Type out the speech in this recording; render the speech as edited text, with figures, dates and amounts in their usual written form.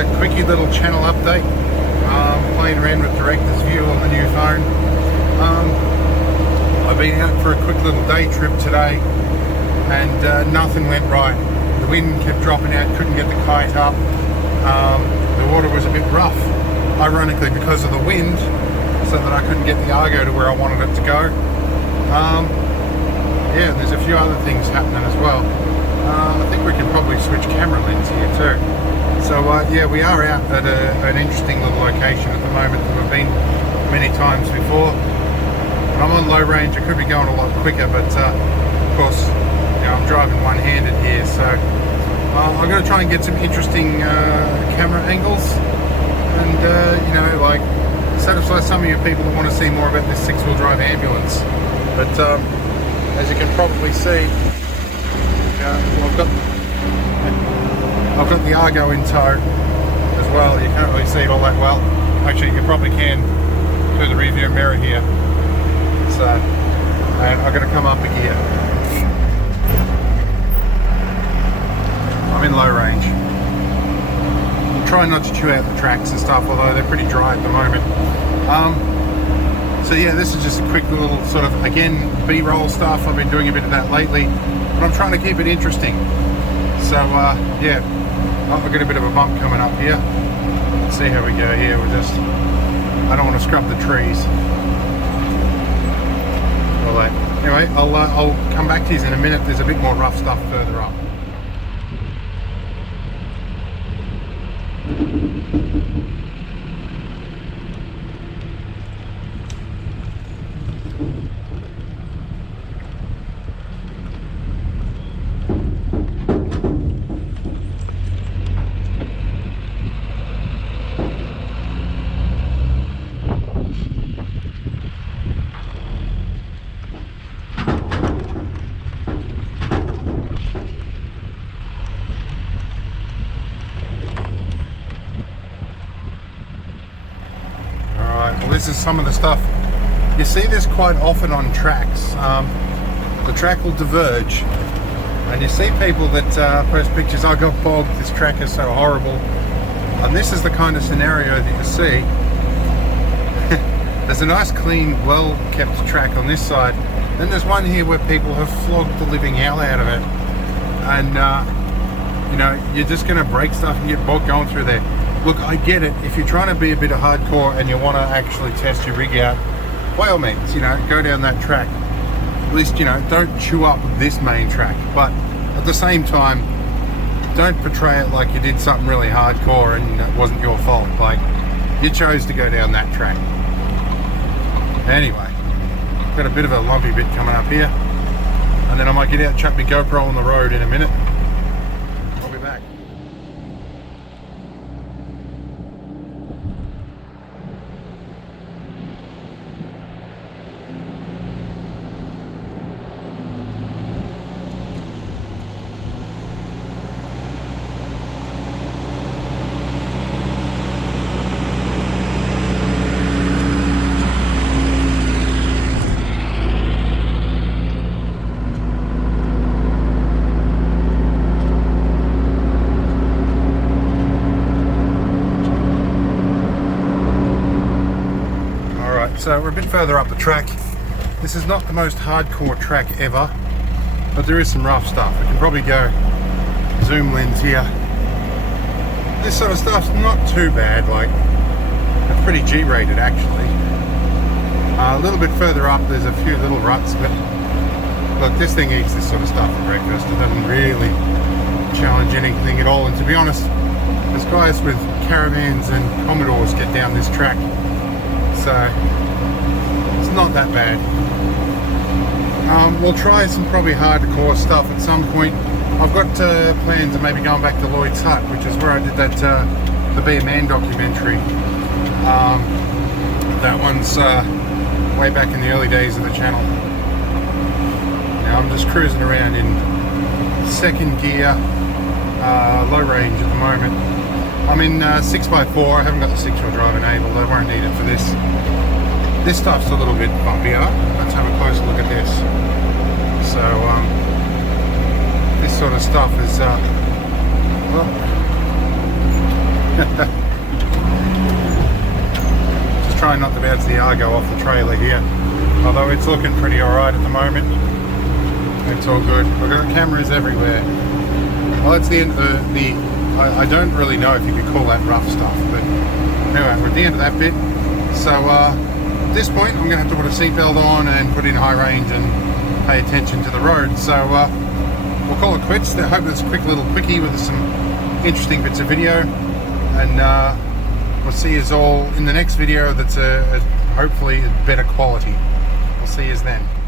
a quickie little channel update. Playing around with Director's View on the new phone. I've been out for a quick little day trip today, and nothing went right. The wind kept dropping out, couldn't get the kite up. The water was a bit rough, ironically because of the wind, so that I couldn't get the Argo to where I wanted it to go. Yeah, there's a few other things happening as well. I think we can probably switch camera lens here too. So yeah, we are out at an interesting little location at the moment that we've been many times before. And I'm on low range, I could be going a lot quicker, but of course, you know, I'm driving one-handed here, so I'm going to try and get some interesting camera angles, and you know, like satisfy some of you people that want to see more about this six-wheel drive ambulance. But as you can probably see, I've got the Argo in tow as well. You can't really see it all that well. Actually, you probably can through the rear view mirror here. So, and I've got to come up a gear. I'm in low range. I'm trying not to chew out the tracks and stuff, although they're pretty dry at the moment. So yeah, this is just a quick little sort of, again, B-roll stuff. I've been doing a bit of that lately, but I'm trying to keep it interesting. So yeah, I've got a bit of a bump coming up here. Let's see how we go here. I don't want to scrub the trees. Anyway, I'll come back to you in a minute. There's a bit more rough stuff further up. This is some of the stuff. You see this quite often on tracks. The track will diverge, and you see people that post pictures, I got bogged, this track is so horrible. And this is the kind of scenario that you see. There's a nice clean, well kept track on this side. Then there's one here where people have flogged the living hell out of it. And you know, you're just going to break stuff and get bogged going through there. Look, I get it. If you're trying to be a bit of hardcore and you want to actually test your rig out, by all means, you know, go down that track. At least, you know, don't chew up this main track. But at the same time, don't portray it like you did something really hardcore and it wasn't your fault. Like, you chose to go down that track. Anyway, got a bit of a lumpy bit coming up here. And then I might get out and chuck my GoPro on the road in a minute. I'll be back. So we're a bit further up the track. This is not the most hardcore track ever, but there is some rough stuff. We can probably go zoom lens here. This sort of stuff's not too bad, like it's pretty G-rated actually. A little bit further up there's a few little ruts, but look, this thing eats this sort of stuff for breakfast. It doesn't really challenge anything at all, and to be honest, there's guys with Caravans and Commodores get down this track, so it's not that bad. We'll try some probably hardcore stuff at some point. I've got plans of maybe going back to Lloyd's Hut, which is where I did that the Be a Man documentary. That one's way back in the early days of the channel. Now I'm just cruising around in second gear, low range at the moment. I'm in 6x4, I haven't got the 6-wheel drive enabled, I won't need it for this. This stuff's a little bit bumpier. Let's have a closer look at this. So, this sort of stuff is, well, Just trying not to bounce the Argo off the trailer here. Although it's looking pretty alright at the moment. It's all good. We've got cameras everywhere. Well, that's the end of the I don't really know if you could call that rough stuff, but anyway, we're at the end of that bit. So at this point, I'm going to have to put a seatbelt on and put in high range and pay attention to the road. So we'll call it quits. I hope it's a quick little quickie with some interesting bits of video, and we'll see you all in the next video that's hopefully a better quality. We'll see you then.